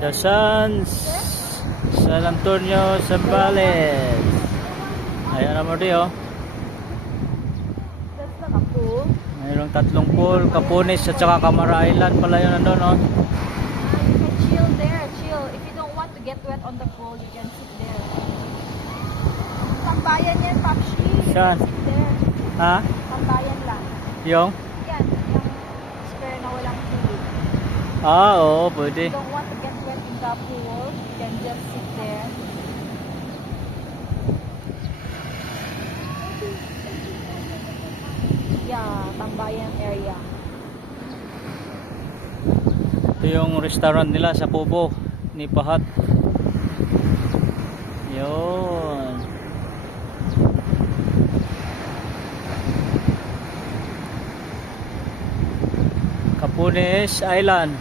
The Sands, San Antonio, Zambales. Ayan naman rin oh. That's the Kapu. Mayroong tatlong pool, Capones at saka Camara Island pala yun nandun oh. You can chill there, chill. If you don't want to get wet on the pool, you can sit there. Tambayan yan, Papshi. You Saan? can sit there. Ha? Tambayan lang. Yung? Yan, yung square na walang tubig. Ah, oo, If pwede. you don't want to get wet in the pool, you can just sit there. Yeah, Tambayan area. Ito yung restaurant nila sa Pubo, ni Pahat. Yun. Capones Island.